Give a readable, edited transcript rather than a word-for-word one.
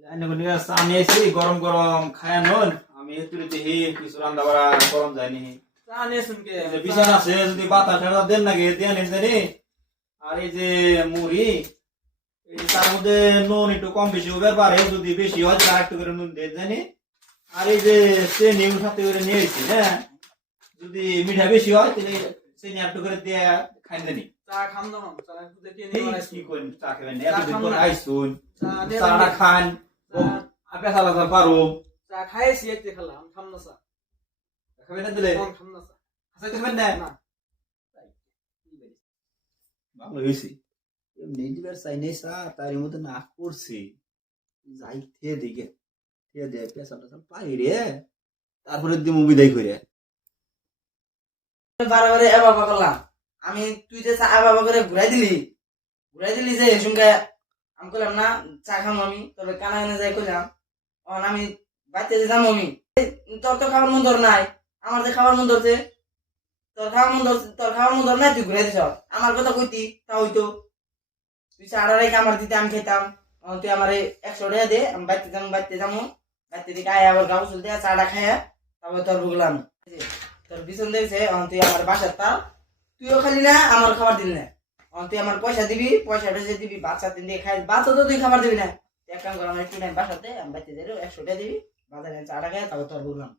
আমি এসে গরম গরম খায় নন আমি একটু দেখি কিছু রান্না করা গরম যায়নি বিছানা আছে যদি বাতাস টাতাস দেন নাকি দিয়ে নেন জানি আর এই যে মুড়ি এই তার মধ্যে নুন একটু কম বেশি হবে পারে যদি বেশি হয় তার একটু করে নুন দেন জানি আর এই যে চিনি সাথে করে নিয়ে এসেছি হ্যাঁ যদি মিঠা বেশি হয় তাহলে চিনি একটু করে দিয়ে খাই জানি চা খাম না কি করেন চা খাবেন এতদিন পর আইসুন চাটা খান আপনি সালাদ পারো চা খাইছি একটু খেলাম খাম না চা খাবেন না দিলে খাম না চা আচ্ছা খাবেন না না ভালো হয়েছে এমনি দিবার চাই নেই চা তার মধ্যে না করছি যাই খেয়ে দিকে খেয়ে দিয়ে পেশা টেশা পাই রে তারপরে দিয়ে মুভি দেখ করে বারে এ বাবা করলাম আমি তুই যে চা বাবা করে ঘুরাই দিলি যে এসুনকে আমি করলাম না চা খাম আমি তবে কানা কানে যাই করলাম আমি বাইতে যাম আমি তোর তো খাবার মন ধর নাই আমার যে খাবার মন ধরছে তোর খাবার মন ধর নাই তুই ঘুরাই দিছ আমার কথা কইতি তা হইতো তুই চাটা রেখে আমার দিতে আমি খেতাম তুই আমার 100 টাকা দে আমি বাইতে যাবো বাইতে দিকে আয় আবার গাও চলতে চাটা খাইয়া তারপর তোর বুগলাম তোর বিছন দেখছে তুই আমার বাসার তা তুইও খালি না আমার খাবার দিলি না তুই আমার পয়সা দিবি পয়সাটা যে দিবি বাচ্চা দিন দিয়ে খাই বাচ্চা তো তুই খাবার দিবি না এক কাম কর আমার একটু নাই বাসাতে আমি বাইতে যাই 100 টাকা দিবি বাজারে চাটা খাই তারপর তোর বুগলাম